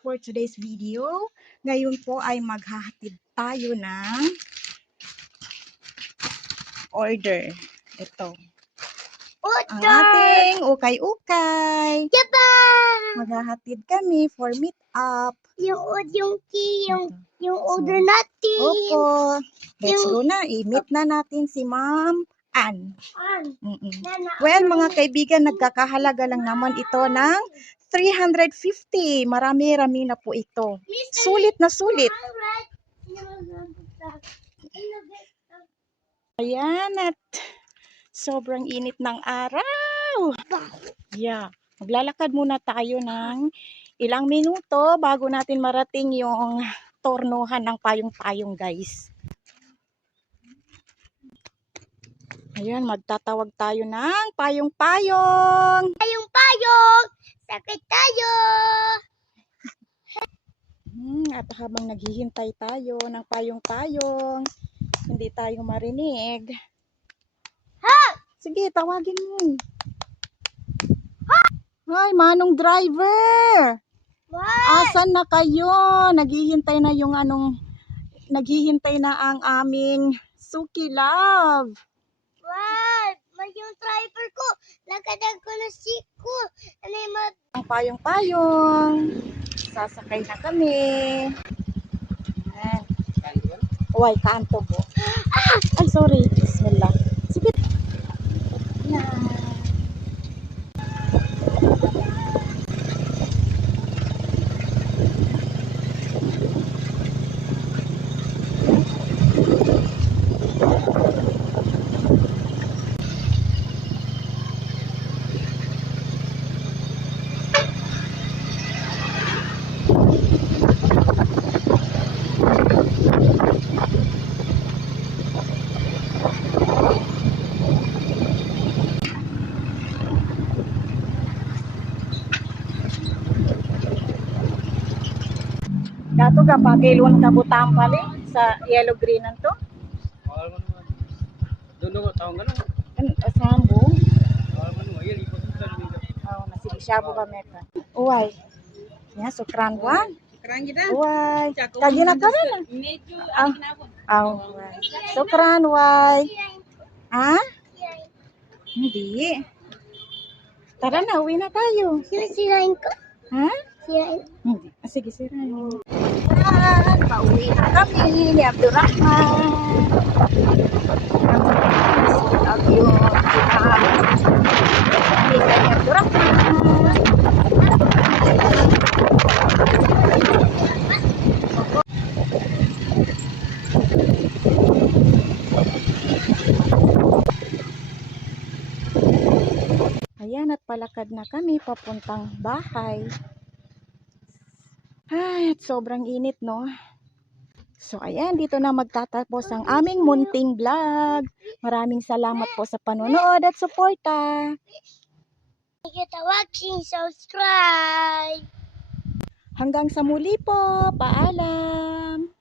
For today's video, ngayon po ay maghahatid tayo ng order. Ito. Ang ating ukay-ukay. Diba? Maghahatid kami for meet up. Yung order natin. Opo. Let's go na. I-meet na natin si Ma'am Ann. Well, mga kaibigan, nagkakahalaga lang naman ito ng 350. Marami-rami na po ito. Sulit na sulit. Ayan, at sobrang init ng araw. Yeah. Maglalakad muna tayo ng ilang minuto bago natin marating yung tornohan ng payong-payong, guys. Ayan, magtatawag tayo ng payong-payong. Payong-payong! Sakit tayo! At habang naghihintay tayo ng payong-payong, hindi tayo marinig. Ha! Sige, tawagin mo. Hi, manong driver! What? Asan na kayo? Naghihintay na naghihintay na ang aming Suki Love. What? Yung driver ko, nakadag ko na siko. Ang payong-payong. Sasakay na kami. Ayan. Uy, kanto po. Ay, sorry. Bismillah. Sige. Ayan. Dato ka pagilon ka butang pali sa yellow green to. Doon nga taong gano'n. Sambo. Oh, Masih siya ba meka. Uway. Ya, sukran wan. Kerang kita. Uway. Kagina ka rin. Medyo Uway. Sukran, uway. Ha? Hindi. Tara na, uwi na tayo. Sirain ko. Ha? Sirain. Hindi. Sige, sirain. Pauwi na kami ni Abdurrahman. Yung ni Abdurrahman. Ayan, at palakad na kami papuntang bahay. Ay, at sobrang init, no? So, ayan, dito na magtatapos ang aming munting vlog. Maraming salamat po sa panonood at suporta. Thank you for watching. Subscribe. Hanggang sa muli po. Paalam.